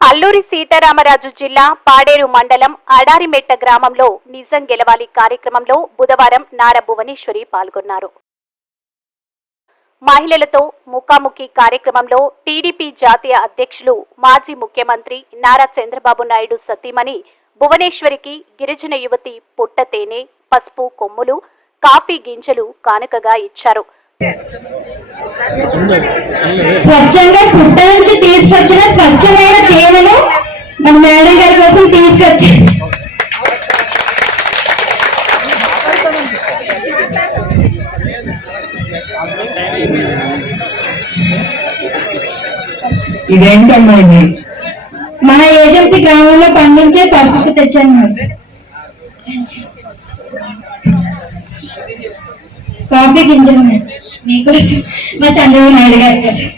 అల్లూరి సీతారామరాజు జిల్లా పాడేరు మండలం అడారిమెట్ట గ్రామంలో నిజం గెలవాలి కార్యక్రమంలో బుధవారం నార భువనేశ్వరి పాల్గొన్నారు. మహిళలతో ముఖాముఖి కార్యక్రమంలో టీడీపీ జాతీయ అధ్యక్షులు మాజీ ముఖ్యమంత్రి నారా చంద్రబాబు నాయుడు సతీమణి భువనేశ్వరికి గిరిజన యువతి పుట్ట తేనె పసుపు కొమ్ములు కాఫీ గింజలు కానుకగా ఇచ్చారు. స్వచ్ఛంగా పుట్ట స్వచ్ఛమైన తేనెను మన మేడం గారి కోసం తీసుకొచ్చి ఇదేంటమ్మా ఇది మన ఏజెన్సీ గ్రామంలో పండించే పసుపు తెచ్చాను కాఫీ గింజలు మేడం. మీకోసం మా చంద్రబాబు నాయుడు గారి కోసం.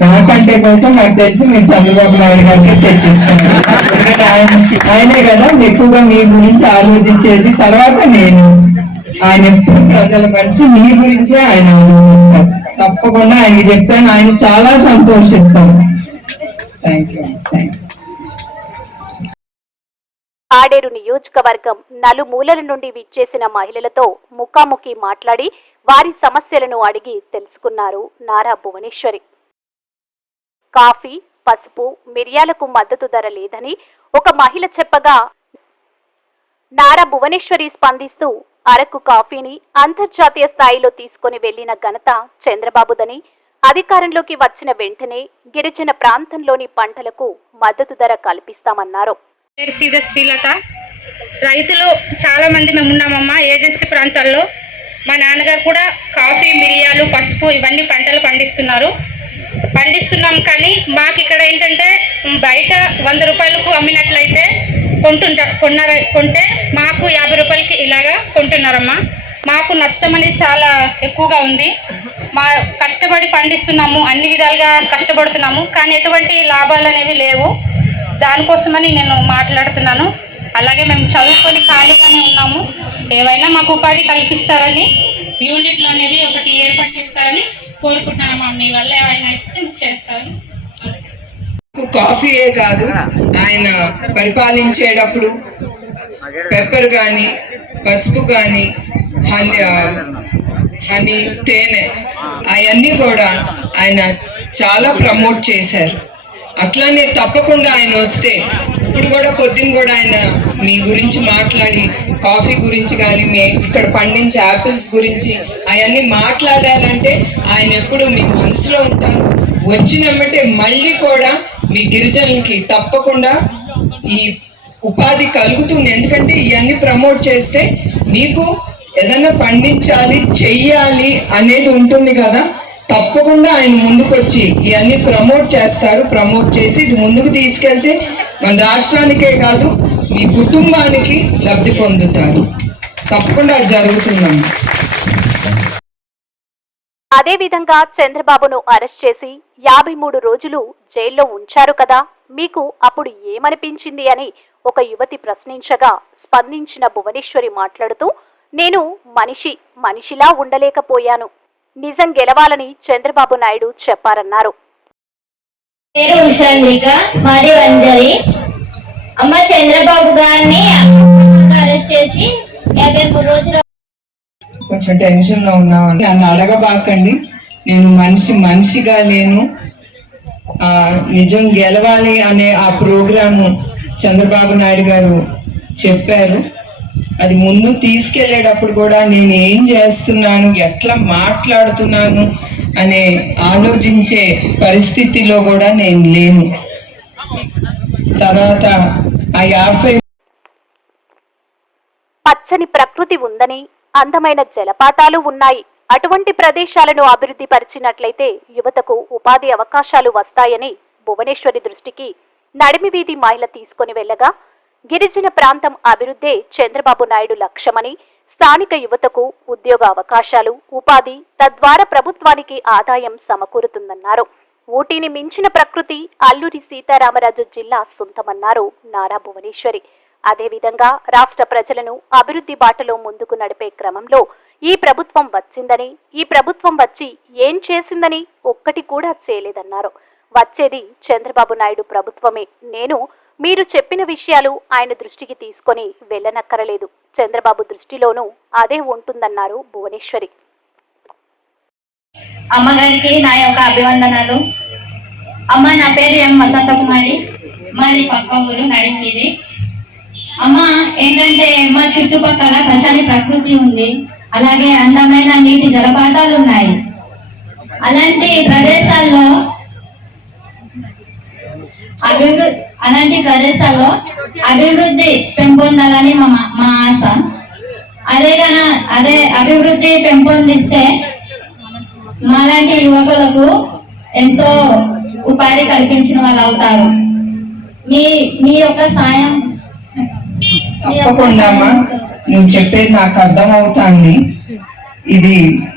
నాకంటే కోసం నాకు తెలిసి మీరు చంద్రబాబు నాయుడు గారికి తెచ్చిస్తారు ఎందుకంటే ఆయన ఆయనే కదా ఎక్కువగా మీ గురించి ఆలోచించేది తర్వాత నేను. ఆయన ఎప్పుడు ప్రజల మనిషి మీ గురించే ఆయన ఆలోచిస్తారు. తప్పకుండా ఆయనకి చెప్తాను ఆయన చాలా సంతోషిస్తాను థ్యాంక్ యూ థ్యాంక్ యూ ఆడేరు నియోజకవర్గం నలుమూలల నుండి విచ్చేసిన మహిళలతో ముఖాముఖి మాట్లాడి వారి సమస్యలను అడిగి తెలుసుకున్నారు నారా భువనేశ్వరి. కాఫీ పసుపు మిరియాలకు మద్దతు ధర లేదని ఒక మహిళ చెప్పగా నారా భువనేశ్వరి స్పందిస్తూ అరకు కాఫీని అంతర్జాతీయ స్థాయిలో తీసుకొని వెళ్ళిన ఘనత చంద్రబాబుదని అధికారంలోకి వచ్చిన వెంటనే గిరిజన ప్రాంతంలోని పంటలకు మద్దతు ధర కల్పిస్తామన్నారు. శ్రీలత రైతులు చాలా మంది మేము ఉన్నామమ్మా ఏజెన్సీ ప్రాంతాల్లో. మా నాన్నగారు కూడా కాఫీ మిరియాలు పసుపు ఇవన్నీ పంటలు పండిస్తున్నారు. పండిస్తున్నాం కానీ మాకు ఇక్కడ ఏంటంటే బయట వంద రూపాయలకు అమ్మినట్లయితే కొంటుంటా కొన్నార కొంటే మాకు యాభై రూపాయలకి ఇలాగా కొంటున్నారమ్మా. మాకు నష్టం అనేది చాలా ఎక్కువగా ఉంది. మా కష్టపడి పండిస్తున్నాము అన్ని విధాలుగా కష్టపడుతున్నాము కానీ ఎటువంటి లాభాలు అనేవి లేవు. దానికోసమని నేను మాట్లాడుతున్నాను. అలాగే మేము చదువుకొని ఖాళీగానే ఉన్నాము. ఏవైనా మాకు ఉపాధి కల్పిస్తారని యూనిట్లు అనేది ఒకటి ఏర్పాటు చేస్తారని కోరుకుంటున్నాము మీ వల్ల ఏమైనా అయితే కాఫీయే కాదు ఆయన పరిపాలించేటప్పుడు పెప్పర్ కానీ పసుపు కానీ హనీ హనీ తేనె అవన్నీ కూడా ఆయన చాలా ప్రమోట్ చేశారు. అట్లానే తప్పకుండా ఆయన వస్తే ఇప్పుడు కూడా పొద్దున్న కూడా ఆయన మీ గురించి మాట్లాడి కాఫీ గురించి కానీ మీ ఇక్కడ పండించే యాపిల్స్ గురించి అవన్నీ మాట్లాడారంటే ఆయన ఎప్పుడు మీ మనసులో ఉంటారు. వచ్చినమ్మంటే మళ్ళీ కూడా మీ గిరిజనులకి తప్పకుండా ఈ ఉపాధి కలుగుతుంది. ఎందుకంటే ఇవన్నీ ప్రమోట్ చేస్తే మీకు ఏదన్నా పండించాలి చెయ్యాలి అనేది ఉంటుంది కదా. తప్పకుండా ఆయన ముందుకొచ్చి ఇవన్నీ ప్రమోట్ చేస్తారు. ప్రమోట్ చేసి ఇది ముందుకు తీసుకెళ్తే మన రాష్ట్రానికే కాదు మీ కుటుంబానికి లబ్ధి పొందుతారు. తప్పకుండా జరుగుతున్నాం అదేవిధంగా చంద్రబాబును అరెస్ట్ చేసి యాభై మూడు రోజులు జైల్లో ఉంచారు కదా మీకు అప్పుడు ఏమనిపించింది అని ఒక యువతి ప్రశ్నించగా స్పందించిన భువనేశ్వరి మాట్లాడుతూ నేను మనిషి మనిషిలా ఉండలేకపోయాను. నిజం గెలవాలని చంద్రబాబు నాయుడు చెప్పారన్నారు. పేరు ఉషాంబిక మాది వంజరి అమ్మ చంద్రబాబు గారిని అరెస్ట్ చేసి యాభై మూడు రోజులు కొంచెం టెన్షన్లో ఉన్నామని నన్ను అడగబాకండి. నేను మనిషి మనిషిగా లేను. ఆ నిజం గెలవాలి అనే ఆ ప్రోగ్రాము చంద్రబాబు నాయుడు గారు చెప్పారు. అది ముందు తీసుకెళ్ళేటప్పుడు కూడా నేను ఏం చేస్తున్నాను ఎట్లా మాట్లాడుతున్నాను అనే ఆలోచించే పరిస్థితిలో కూడా నేను లేను. తర్వాత ఆ యాభై పచ్చని ప్రకృతి ఉందని అందమైన జలపాతాలు ఉన్నాయి. అటువంటి ప్రదేశాలను అభివృద్ధి పరిచినట్లయితే యువతకు ఉపాధి అవకాశాలు వస్తాయని భువనేశ్వరి దృష్టికి నడిమి వీధి మహిళ తీసుకొని వెళ్ళగా గిరిజన ప్రాంతం అభివృద్ధే చంద్రబాబు నాయుడు లక్ష్యమని స్థానిక యువతకు ఉద్యోగ అవకాశాలు ఉపాధి తద్వారా ప్రభుత్వానికి ఆదాయం సమకూరుతుందన్నారు. ఊటీని మించిన ప్రకృతి అల్లూరి సీతారామరాజు జిల్లా సొంతమన్నారు నారా భువనేశ్వరి. అదేవిధంగా రాష్ట్ర ప్రజలను అభివృద్ధి బాటలో ముందుకు నడిపే క్రమంలో ఈ ప్రభుత్వం వచ్చిందని ఈ ప్రభుత్వం వచ్చి ఏం చేసిందని ఒక్కటి కూడా చేయలేదన్నారు. వచ్చేది చంద్రబాబు నాయుడు ప్రభుత్వమే. నేను మీరు చెప్పిన విషయాలు ఆయన దృష్టికి తీసుకొని వెళ్ళనక్కరలేదు. చంద్రబాబు దృష్టిలోనూ అదే ఉంటుందన్నారు భువనేశ్వరి. అమ్మగారికి నా యొక్క అభివందనాలు. అమ్మ నా పేరు ఎం వసంత కుమారి మాది పక్క ఊరు నడిమిది. అమ్మ ఏంటంటే మా చుట్టుపక్కల పచ్చని ప్రకృతి ఉంది. అలాగే అందమైన నీటి జలపాతాలు ఉన్నాయి. అలాంటి ప్రదేశాలు అలాంటి ప్రదేశాల్లో అభివృద్ధి పెంపొందాలని మా మా ఆశ. అదే అదే అభివృద్ధి పెంపొందిస్తే మాలాంటి యువకులకు ఎంతో ఉపాధి కల్పించిన వాళ్ళు అవుతారు. మీ మీ యొక్క సాయం తప్పకుండా నువ్వు చెప్పేది నాకు అర్థం అవుతాంది ఇది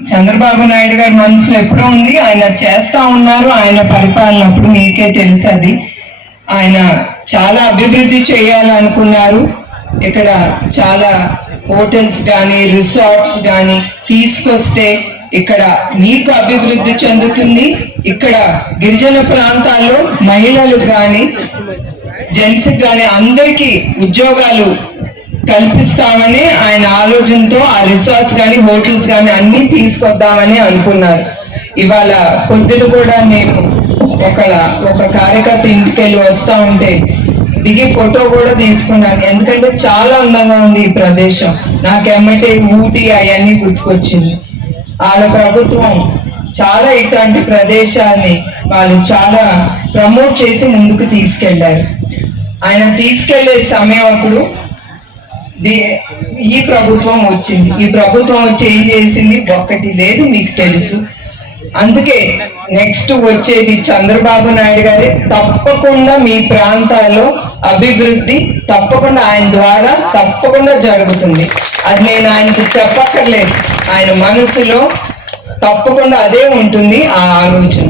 చంద్రబాబు నాయుడు గారి మనసులో ఎప్పుడో ఉంది. ఆయన చేస్తా ఉన్నారు. ఆయన పరిపాలన అప్పుడు మీకే తెలుసు అది ఆయన చాలా అభివృద్ధి చేయాలనుకున్నారు. ఇక్కడ చాలా హోటల్స్ కానీ రిసార్ట్స్ కానీ తీసుకొస్తే ఇక్కడ మీకు అభివృద్ధి చెందుతుంది. ఇక్కడ గిరిజన ప్రాంతాల్లో మహిళలకు కానీ జెంట్స్ కానీ అందరికీ ఉద్యోగాలు కల్పిస్తామని ఆయన ఆలోచనతో ఆ రిసార్ట్స్ కానీ హోటల్స్ కానీ అన్నీ తీసుకొద్దామని అనుకున్నారు. ఇవాళ పొద్దున కూడా నేను ఒక ఒక కార్యకర్త ఇంటికి వెళ్ళి వస్తా ఉంటే దిగి ఫోటో కూడా తీసుకున్నాను ఎందుకంటే చాలా అందంగా ఉంది ఈ ప్రదేశం. నాకెమ్మటే ఊటీ అవన్నీ గుర్తుకొచ్చింది. వాళ్ళ ప్రభుత్వం చాలా ఇట్లాంటి ప్రదేశాన్ని వాళ్ళు చాలా ప్రమోట్ చేసి ముందుకు తీసుకెళ్ళారు ఆయన తీసుకెళ్ళే సమయం అప్పుడు ఈ ప్రభుత్వం వచ్చింది. ఈ ప్రభుత్వం వచ్చి ఏం చేసింది? ఒక్కటి లేదు మీకు తెలుసు. అందుకే నెక్స్ట్ వచ్చేది చంద్రబాబు నాయుడు గారి తప్పకుండా మీ ప్రాంతాల్లో అభివృద్ధి తప్పకుండా ఆయన ద్వారా తప్పకుండా జరుగుతుంది. అది నేను ఆయనకు చెప్పక్కర్లేదు. ఆయన మనసులో తప్పకుండా అదే ఉంటుంది ఆ ఆలోచన.